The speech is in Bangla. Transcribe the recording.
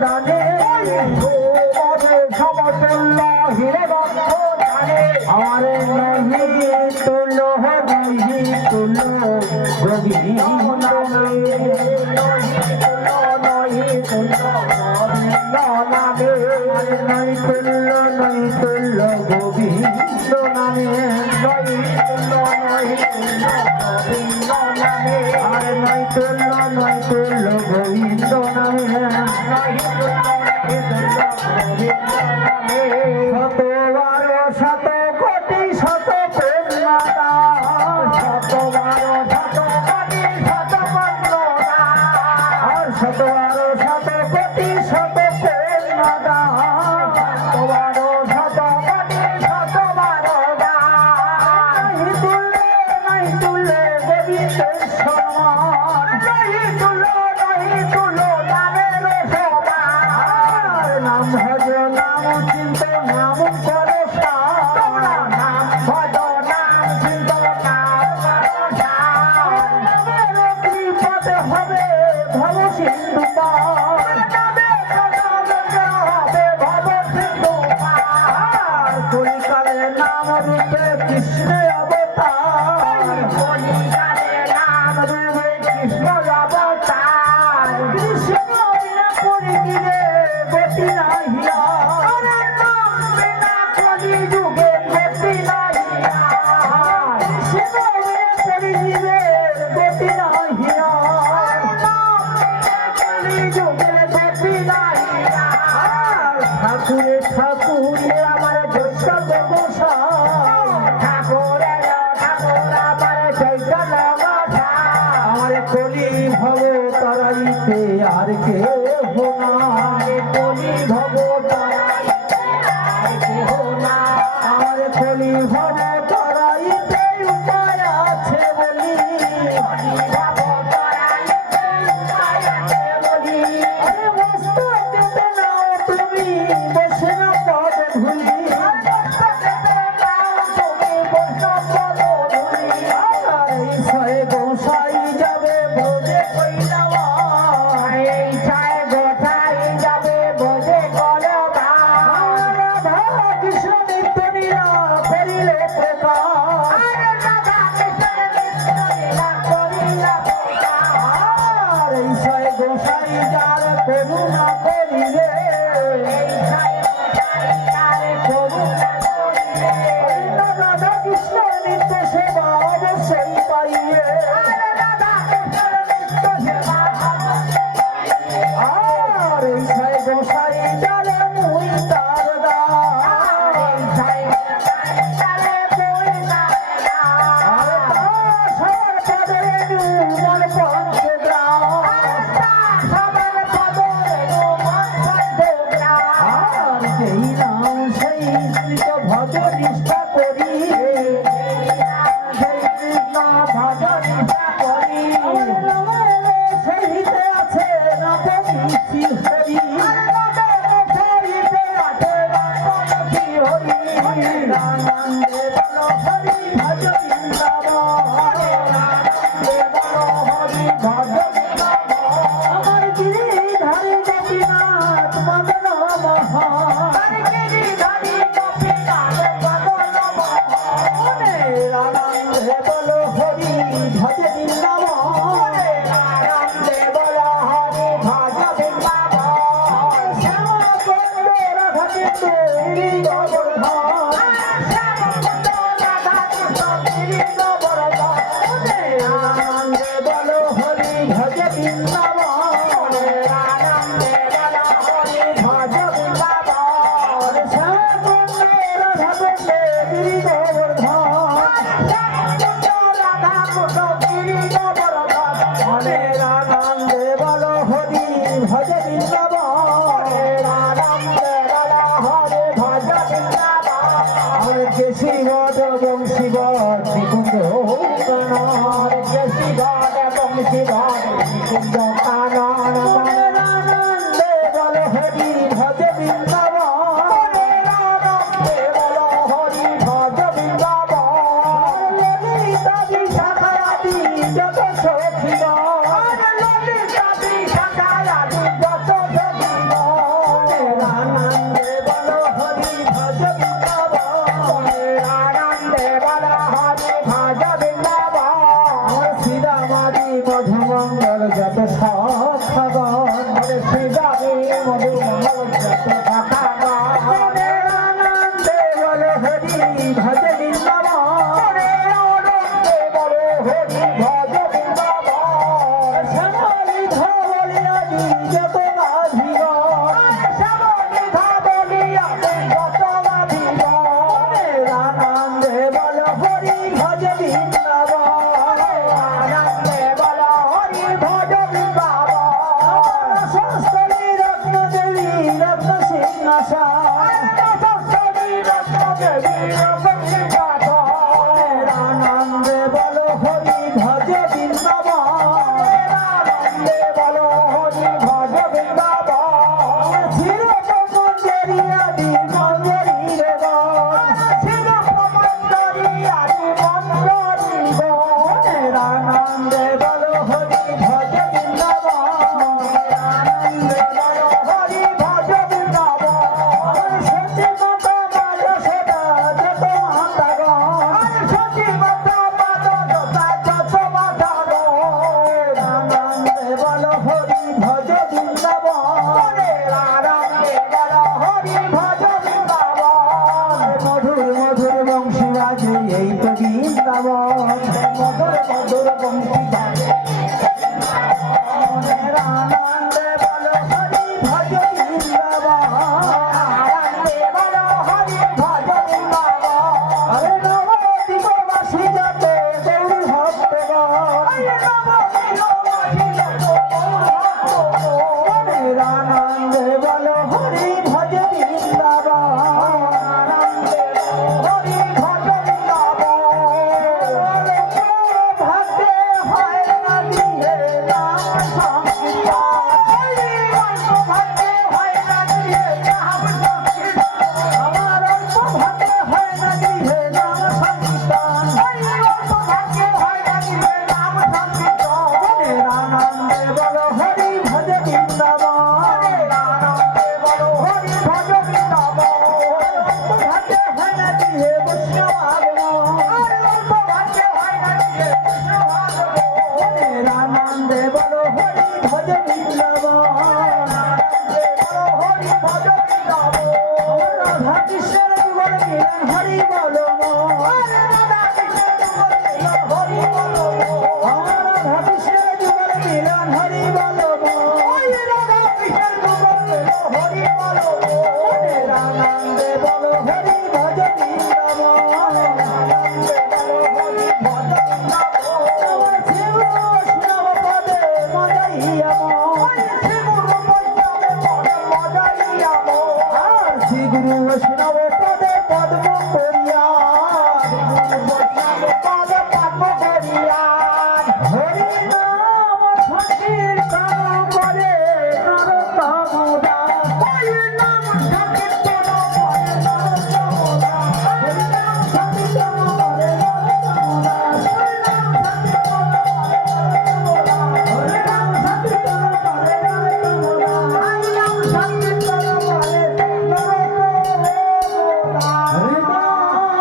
দানে সমতুল্য হিরে বন্ধ জানে আমার নহি তুল্য নহি তুল্য গোবিন্দ নহি তুল্য নামে নহি তুল্য গোবিন্দ নামে নহি তুল্য গোবিন্দ নামে আর নহি তুল্য গোবিন্দ নামে নহি শত কোটি শত প্রেমদাতা শত কোটি শত বন্দনা আর শত কোটি শত প্রেমদাতা শত কোটি শত বারদা নাই তুলে গোবিন্দের সম্মান নাই তুলো নামের সমান নাম ভজ নাম চিন্ত নাম করো তোমরা নাম ভজ নাম চিন্ত নামের বিপদ হবে ভব সিন্ধু পার হবে ভব সিন্ধু পার কলিকালে নাম রূপে কৃষ্ণ অবতার কলিকালে নাম রূপে কৃষ্ণ অবতার কৃষ্ণ বিনা পরিগিরে গতি নাহিয়া কলি যুগে গতি নাহিয়া কৃষ্ণ বিনা পরিগিরে গতি নাহিয়া কলি যুগে গতি নাহিয়া ঠাকুরে আমার জৈষ্ঠ ঠাকুর আমার জৈষ্ঠ আমার কলি ভব তারাইতে আর কে হোনা কলি ভব তারাইতে আর কে হোনা আমার কলি ভব তারাইতে উপায় আছে বলি কলি ভব তারাইতে উপায় আছে বলি আরে মস্ত কেতে নাও তুমি বসে না পদ ভুলি গোসাই যাবে ভোজে কইলাবা এই ছায় গোসাই যাবে ভোজে কলবা রাধা কৃষ্ণ নিত্য লীলা করিলে প্রকাশ রাধা কৃষ্ণ নিত্য লীলা করিলে প্রকাশ এই ছায় গোসাই যার করুণা করিলে এই ছায় গোসাই যার করুণা করিলে রাধা কৃষ্ণ নিত্য সেবা অবশ্যই পাইয়ে আর এই ছাই গোসাই জালে মুই তার ভজ নিষ্ঠা করি সেই কৃষ্ণ ভজ নিষ্ঠা করি সেইতে আছে নবমী হরি সেইতে আছে নবমী হরি আনন্দে বলো হরি ভজ বৃন্দাবন আনন্দে বলো হরি ভজ বৃন্দাবন আমার গিরিধারী গোপীনাথ মদন মোহন আনন্দে বলো হরি ভজ বৃন্দাবন আনন্দে বলো হরি ভজ বৃন্দাবন শ্যামা কুন্দ রাধা কৃষ্ণ গিরি গোবর্ধন শ্যামা কুন্দ রাধা কৃষ্ণ গিরি গোবর্ধন আনন্দে বলো হরি ভজ বৃন্দাবন আনন্দে বলো হরি ভজ বৃন্দাবন শ্যামা কুন্দ রাধা কৃষ্ণ গিরি গোবর্ধন আনন্দে বলো হরি ভজ বৃন্দাবন আনন্দে বলো হরি ভজ বৃন্দাবন কেশিবদ বংশীবদ নিকুঞ্জ কানন কেশিবদ বংশীবদ নিকুঞ্জ কানন আনন্দে বলো হরি ভজ বৃন্দাবন আনন্দে বলো হরি ভজ বৃন্দাবন ললিতা বিশাখায়াদি যত সখিগণ ললিতা বিশাখায়াদি যত মধু মঙ্গল যত কথা মনের আনন্দে বলো হরি ভজ বৃন্দাবন আনন্দে বলো হরি ভজ বৃন্দাবন শ্যামলী ধবলি আদি যত বাধিগণ শ্যামলী ধবলি আদি যত বাধিগণ আনন্দে বলো হরি ভজ বৃন্দাবন আনন্দে বলো হরি ভজ বৃন্দাবন সংস্থলী রত্ন দেবী রত্ন সিংহাসন সংস্থলী রত্ন দেবী রত্ন সিংহাসন আনন্দে বলো হরি ভজ বৃন্দাবন আনন্দে বলো হরি ভজ বৃন্দাবন চিরপমঞ্জরি আদি মঞ্জরি রেগণ চিরপমঞ্জরি আদি মঞ্জরি গণ আনন্দে বলো হরি ভজ বৃন্দাবন আনন্দে বলো হরি ভজ বৃন্দাবন সচি মাতা মাজ সদা যত মাতাগণ সচি মাতা মাজ সদা যত মাতাগণ আনন্দে বলো হরি ভজ বৃন্দাবন আনন্দে বলো হরি ভজ বৃন্দাবন মধুর মধুর বংশী বাজে এই তো বৃন্দাবন মধুর মধুর বংশী বাজে আনন্দে বলো হরি ভজ বৃন্দাবন আনন্দে বলো হরি ভজ বৃন্দাবন আরে নবদ্বীপবাসী যত গৌর ভক্তগণ আরে নবদ্বীপবাসী যত গৌর ভক্তগণ আনন্দে বলো হরি ভজ বৃন্দাবন আনন্দে হরি ভজ বৃন্দাবন ভাগ্যে হয় না দিয়ে নাম সংকীর্তন ভাগ্যে হয় না দিয়ে নাম সংকীর্তন আমার অল্প ভাগ্যে হয় না দিয়ে নাম সংকীর্তন অল্প ভাগ্যে হয় না দিয়ে নাম সংকীর্তন আনন্দে বলো হরি ভজ বৃন্দাবন আনন্দে বলো হরি ভজ বৃন্দাবন অল্প ভাগ্যে হয় না দিয়ে বৈষ্ণব আগমন অল্প ভাগ্যে হয় না দিয়ে বৈষ্ণব আগমন আনন্দে বলো হরি ভজ বৃন্দাবন আনন্দে বলো হরি ভজ বৃন্দাবন রাধা কৃষ্ণের যুগল মিলন হরি বলো রাধা কৃষ্ণের যুগল মিলন হরি বলো রাধা কৃষ্ণের যুগল মিলন হরি বলো রাধা কৃষ্ণের যুগল মিলন হরি বলো আনন্দে বলো হরি ভজ বৃন্দাবন আনন্দে বলো হরি ভজ বৃন্দাবন শিব বৈষ্ণব পদে মজাইয়া মন শিব বৈষ্ণব পদে মজাইয়া মন আর শ্রী গুরু বৈষ্ণব পদে পদ্ম করিয়া গুরু বৈষ্ণব পদে পদ্ম করিয়া হরি নাম সংকীর্তন